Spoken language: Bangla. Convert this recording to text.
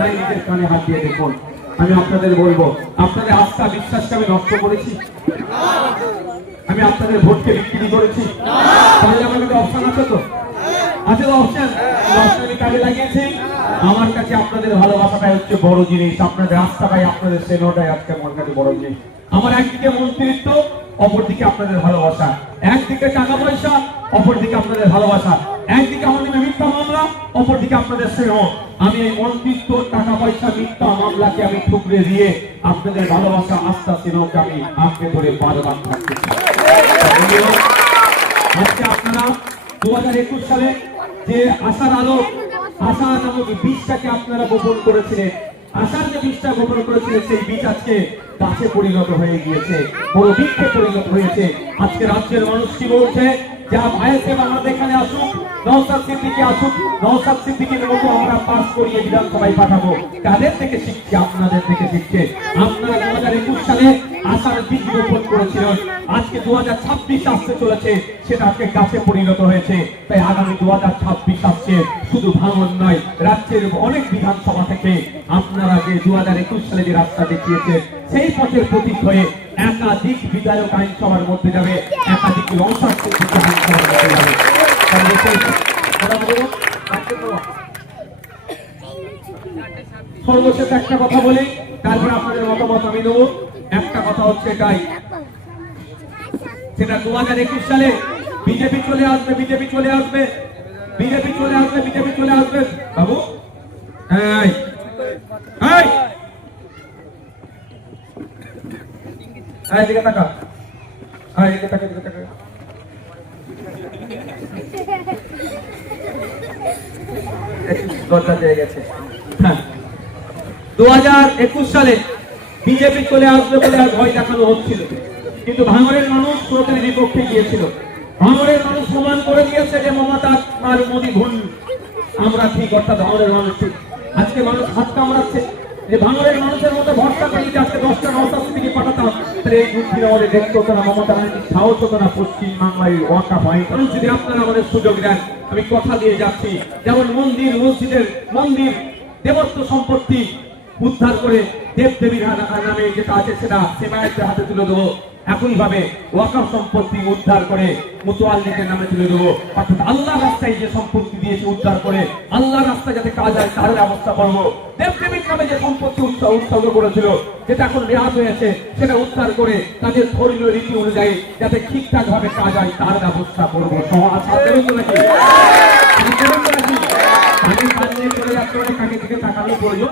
আপনারাই নিজের কানে হাত দিয়ে দেখুন। আমি আপনাদের বলবো, আপনাদের আস্থা বিশ্বাসকে আমি নষ্ট করেছি? আমি আপনাদের ভোটকে বিক্রি করেছি? তাহলে আমার কাছে অপশন আছে তো? আছে তো অপশন? অপশন আমি কাজে লাগিয়েছি। আমার কাছে আপনাদের ভালোবাসাটাই হচ্ছে বড় জিনিস, আপনাদের আস্থাটাই, আপনাদের স্নেহটাই আজকে আমার কাছে বড় জিনিস। আমার একদিকে মন্ত্রিত্ব, অপরদিকে আপনাদের ভালোবাসা, একদিকে টাকা পয়সা, অপরদিকে আপনাদের ভালোবাসা, একদিকে আমাদের মিথ্যা মামলা, অপরদিকে আপনাদের স্নেহ। আমি এই মন্ত্রিত্ব, টাকা পয়সা, মিথ্যা মামলাকে আমি ঠুকরে দিয়ে আপনাদের ভালোবাসা, আস্থা, স্নেহকে আমি আঁকড়ে ধরে বারবার থাকতে চাই। আজকে আপনারা 2021 সালে যে আশার আলো, আশা নামক বীজটাকে আপনারা বপন করেছিলেন, আশার যে বীজটা বপন করেছিলেন, সেই বীজ আজকে গাছে পরিণত হয়ে গিয়েছে, বড় বৃক্ষে পরিণত হয়েছে। আজকে রাজ্যের মানুষ কি বলছে? যা ভাইয়ের আমাদের এখানে আসুক, নওশাদ সিদ্দিকী আসুক, নওশাদ সিদ্দিকীর মতো আমরা পাস করিয়ে বিধানসভায় পাঠাবো। কাদের থেকে শিখছে? আপনাদের থেকে শিখছে। আপনারা 2021 সালে আশার বীজ বপন করেছিলেন, আজকে 2026 আসতে চলেছে, সেটা আজকে গাছে পরিণত হয়েছে। তাই আগামী 2026 আসছে, শুধু ভাঙন নয়, রাজ্যের অনেক বিধানসভা থেকে আপনারা যে 2021 সালে যে রাস্তা দেখিয়েছে, সেই পথের প্রতীক হয়ে একাধিক বিধায়ক আইনসভার মধ্যে যাবে, একাধিক নওশাদ সিদ্দিকী আইনসভার মধ্যে যাবে। সর্বশেষ একটা কথা বলি, তারপরে আপনাদের মতামত আমি দেবো। একটা কথা হচ্ছে এটাই, সেটা 2021 সালে বিজেপি চলে আসবে, বিজেপি চলে আসবে, বিজেপি চলে আসবে, বিজেপি চলে আসবে। বাবু এদিকে তাকা, এদিকে তাকা, এদিকে তাকা। 2021 সালে বিজেপি চলে আসবে বলে ভয় দেখানো হচ্ছিল, কিন্তু ভাঙড়ের মানুষ পুরোপুরি বিপক্ষে গিয়েছিল। ভাঙড়ের মানুষ প্রমাণ করে দিয়েছে যে মমতা আর মোদী ভুল, আমরা ঠিক, অর্থাৎ ভাঙড়ের মানুষ ঠিক। আজকে মানুষ হাত কামড়াচ্ছে যে ভাঙড়ের মানুষের মতো ভরসা করে যদি আজকে 10টা নওশাদ সিদ্দিকী পাঠাতাম, তাহলে এই দুর্দিন আমাদের দেখতে হতো না, মমতা ব্যানার্জি সাহস হতো না পশ্চিম বাংলায় ওয়াকাফ আইন। মানুষ যদি আপনারা আমাদের সুযোগ দেন, আমি কথা দিয়ে যাচ্ছি, যেমন মন্দির, মসজিদের মন্দির, দেবত্ব সম্পত্তি উদ্ধার করে দেবদেবীর নামে যেটা আছে সেটা সেবায়েতদের হাতে তুলে দেবো, একই ভাবে ওয়াকফ সম্পত্তি উদ্ধার করে মুতাওয়াল্লিদের নামে তুলে দেবো। অর্থাৎ আল্লাহ রাস্তায় যে সম্পত্তি দিয়েছে উদ্ধার করে আল্লাহ রাস্তায় যাতে কাজ হয় তার ব্যবস্থা করবো। দেবদেবীর নামে যে সম্পত্তি উৎসর্গ করেছিল, যেটা এখন রেহাত হয়েছে, সেটা উদ্ধার করে তাদের ধর্মীয় রীতি অনুযায়ী যাতে ঠিকঠাক ভাবে কাজ হয় তার ব্যবস্থা করবো। সমাজ নাকি আমি কাজ নিয়ে চলে যাচ্ছে, কাকে দিকে তাকানো প্রয়োজন।